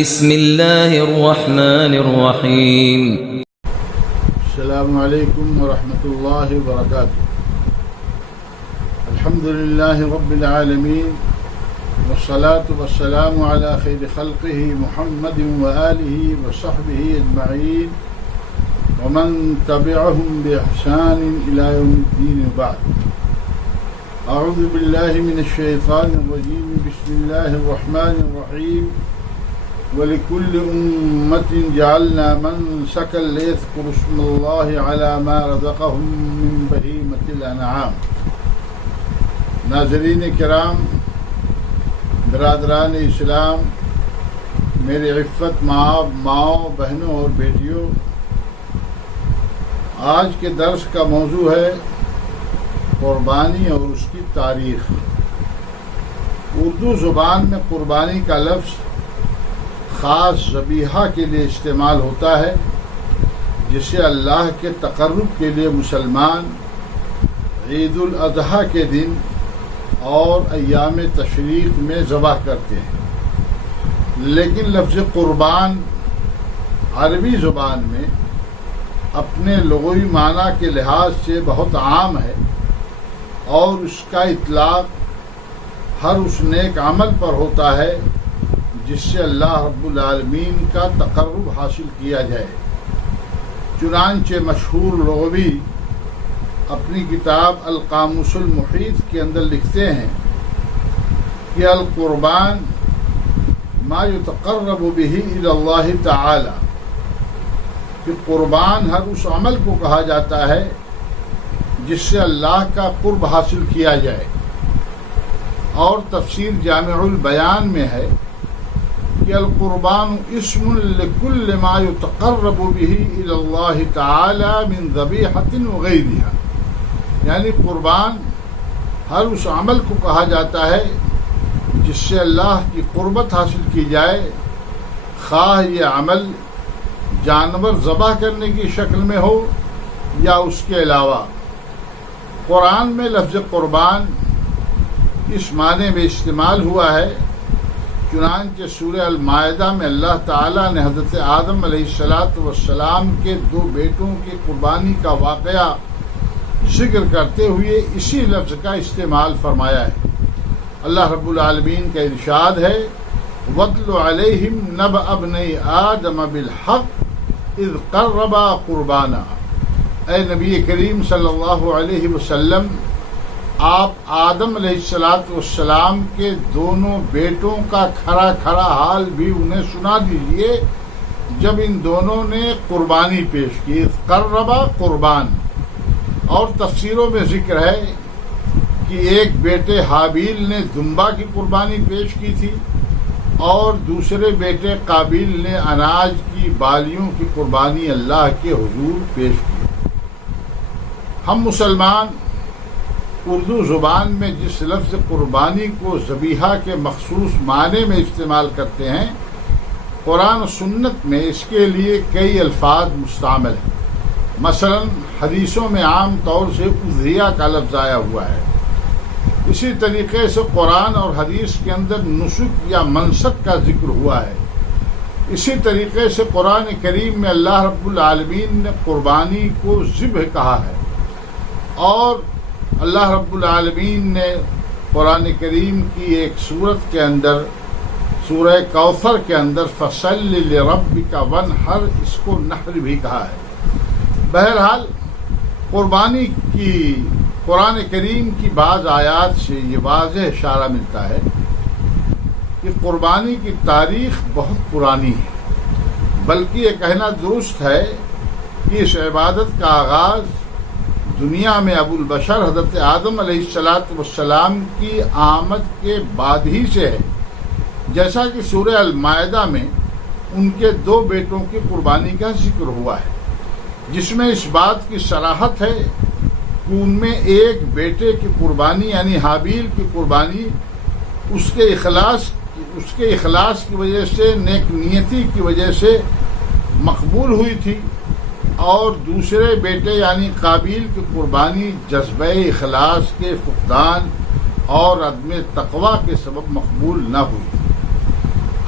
بسم الله الرحمن الرحيم. السلام علیکم ورحمۃ اللہ وبرکاتہ. الحمد للہ رب العالمین والصلاة والسلام على خیر خلقہ محمد وآلہ وصحبہ اجمعین ومن تبعهم بإحسان إلى يوم الدین بعد. اعوذ باللہ من الشیطان الرجیم. بسم اللہ الرحمن الرحیم. وَلِكُلِّ أُمَّةٍ جَعَلْنَا مَنسَكًا لِيَذْكُرُوا اسْمَ اللَّهِ عَلَى مَا رَزَقَهُم مِّن بَهِيمَةِ الْأَنْعَامِ. ناظرین کرام، برادران اسلام، میرے عفت ماؤں بہنوں اور بیٹیوں، آج کے درس کا موضوع ہے قربانی اور اس کی تاریخ. اردو زبان میں قربانی کا لفظ خاص ذبیحہ کے لیے استعمال ہوتا ہے، جسے اللہ کے تقرب کے لیے مسلمان عید الاضحیٰ کے دن اور ایام تشریق میں ذبح کرتے ہیں. لیکن لفظ قربان عربی زبان میں اپنے لغوی معنی کے لحاظ سے بہت عام ہے، اور اس کا اطلاق ہر اس نیک عمل پر ہوتا ہے جس سے اللہ رب العالمین کا تقرب حاصل کیا جائے. چنانچہ مشہور لغوی اپنی کتاب القاموس المحیط کے اندر لکھتے ہیں کہ القربان ما یتقرب به الی اللہ تعالی، کہ قربان ہر اس عمل کو کہا جاتا ہے جس سے اللہ کا قرب حاصل کیا جائے. اور تفسیر جامع البیان میں ہے کہ القربان اسم لکل ما یتقرب به الی اللہ تعالی من ذبیحۃ وغیرها، یعنی قربان ہر اس عمل کو کہا جاتا ہے جس سے اللہ کی قربت حاصل کی جائے، خواہ یہ عمل جانور ذبح کرنے کی شکل میں ہو یا اس کے علاوہ. قرآن میں لفظ قربان اس معنی میں استعمال ہوا ہے. چنانچہ سورہ المائدہ میں اللہ تعالیٰ نے حضرت آدم علیہ السلام کے 2 بیٹوں کی قربانی کا واقعہ ذکر کرتے ہوئے اسی لفظ کا استعمال فرمایا ہے. اللہ رب العالمین کا ارشاد ہے وَاتْلُ عَلَيْهِمْ نَبَأَ ابْنَيْ آدَمَ بِالْحَقِّ اِذْ قَرَّبَا قُرْبَانًا. اے نبی کریم صلی اللہ علیہ وسلم، آپ آدم علیہ السلام کے دونوں بیٹوں کا کھڑا کھڑا حال بھی انہیں سنا دیجئے جب ان دونوں نے قربانی پیش کی. قربا قربان. اور تفسیروں میں ذکر ہے کہ ایک بیٹے حابیل نے دمبا کی قربانی پیش کی تھی، اور دوسرے بیٹے قابیل نے اناج کی بالیوں کی قربانی اللہ کے حضور پیش کی. ہم مسلمان اردو زبان میں جس لفظ قربانی کو ذبیحہ کے مخصوص معنی میں استعمال کرتے ہیں، قرآن و سنت میں اس کے لیے کئی الفاظ مستعمل ہیں. مثلا حدیثوں میں عام طور سے اضحیہ کا لفظ آیا ہوا ہے. اسی طریقے سے قرآن اور حدیث کے اندر نسک یا منسک کا ذکر ہوا ہے. اسی طریقے سے قرآن کریم میں اللہ رب العالمین نے قربانی کو ذبح کہا ہے، اور اللہ رب العالمین نے قرآن کریم کی ایک سورت کے اندر، سورہ کوثر کے اندر فصل لربک وانحر، اس کو نحر بھی کہا ہے. بہرحال قربانی کی قرآن کریم کی بعض آیات سے یہ واضح اشارہ ملتا ہے کہ قربانی کی تاریخ بہت پرانی ہے، بلکہ یہ کہنا درست ہے کہ اس عبادت کا آغاز دنیا میں ابو البشر حضرت آدم علیہ السلام کی آمد کے بعد ہی سے ہے، جیسا کہ سورہ المائدہ میں ان کے 2 بیٹوں کی قربانی کا ذکر ہوا ہے، جس میں اس بات کی صراحت ہے کہ ان میں ایک بیٹے کی قربانی یعنی حابیل کی قربانی اس کے اخلاص کی وجہ سے، نیک نیتی کی وجہ سے مقبول ہوئی تھی، اور دوسرے بیٹے یعنی قابیل کی قربانی جذبہ اخلاص کے فقدان اور عدم تقوی کے سبب مقبول نہ ہوئی.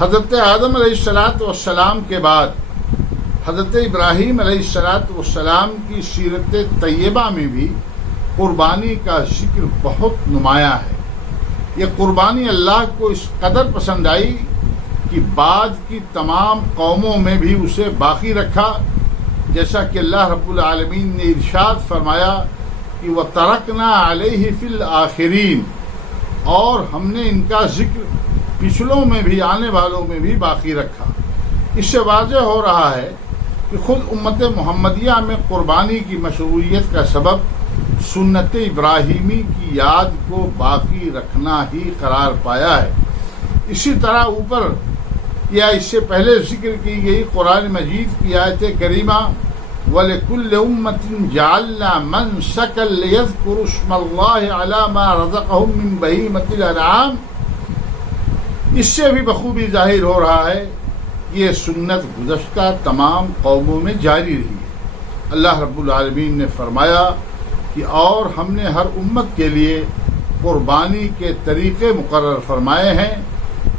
حضرت آدم علیہ السلام کے بعد حضرت ابراہیم علیہ السلام کی سیرت طیبہ میں بھی قربانی کا ذکر بہت نمایاں ہے۔ یہ قربانی اللہ کو اس قدر پسند آئی کہ بعد کی تمام قوموں میں بھی اسے باقی رکھا، جیسا کہ اللہ رب العالمین نے ارشاد فرمایا کہ وَتَرَكْنَا عَلَيْهِ فِي الْآخِرِينَ، اور ہم نے ان کا ذکر پچھلوں میں بھی آنے والوں میں بھی باقی رکھا۔ اس سے واضح ہو رہا ہے کہ خود امت محمدیہ میں قربانی کی مشروعیت کا سبب سنت ابراہیمی کی یاد کو باقی رکھنا ہی قرار پایا ہے۔ اسی طرح اوپر یا اس سے پہلے ذکر کی گئی قرآن مجید کی آیت کریمہ وَلِكُلِّ أُمَّةٍ جَعَلْنَا مَنسَكًا لِيَذْكُرُوا اسْمَ اللَّهِ عَلَى مَا رَزَقَهُم مِّن بَهِيمَةِ الْأَنْعَامِ، اس سے بھی بخوبی ظاہر ہو رہا ہے کہ یہ سنت گزشتہ تمام قوموں میں جاری رہی ہے۔ اللہ رب العالمین نے فرمایا کہ اور ہم نے ہر امت کے لیے قربانی کے طریقے مقرر فرمائے ہیں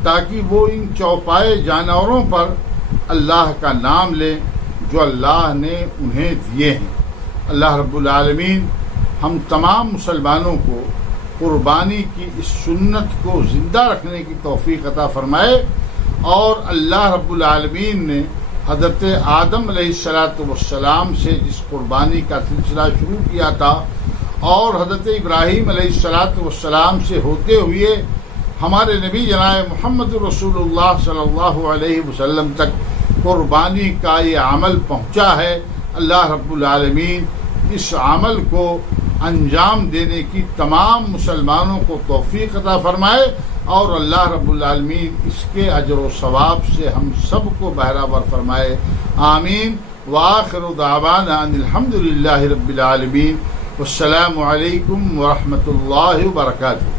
تاکہ وہ ان چوپائے جانوروں پر اللہ کا نام لیں جو اللہ نے انہیں دیے ہیں۔ اللہ رب العالمین ہم تمام مسلمانوں کو قربانی کی اس سنت کو زندہ رکھنے کی توفیق عطا فرمائے، اور اللہ رب العالمین نے حضرت آدم علیہ السلام سے جس قربانی کا سلسلہ شروع کیا تھا اور حضرت ابراہیم علیہ السلام سے ہوتے ہوئے ہمارے نبی جناب محمد رسول اللہ صلی اللہ علیہ وسلم تک قربانی کا یہ عمل پہنچا ہے، اللہ رب العالمین اس عمل کو انجام دینے کی تمام مسلمانوں کو توفیق عطا فرمائے، اور اللہ رب العالمین اس کے اجر و ثواب سے ہم سب کو بہرہور فرمائے، آمین۔ وآخر دعوانا ان الحمد للہ رب العالمین، والسلام علیکم ورحمۃ اللہ وبرکاتہ۔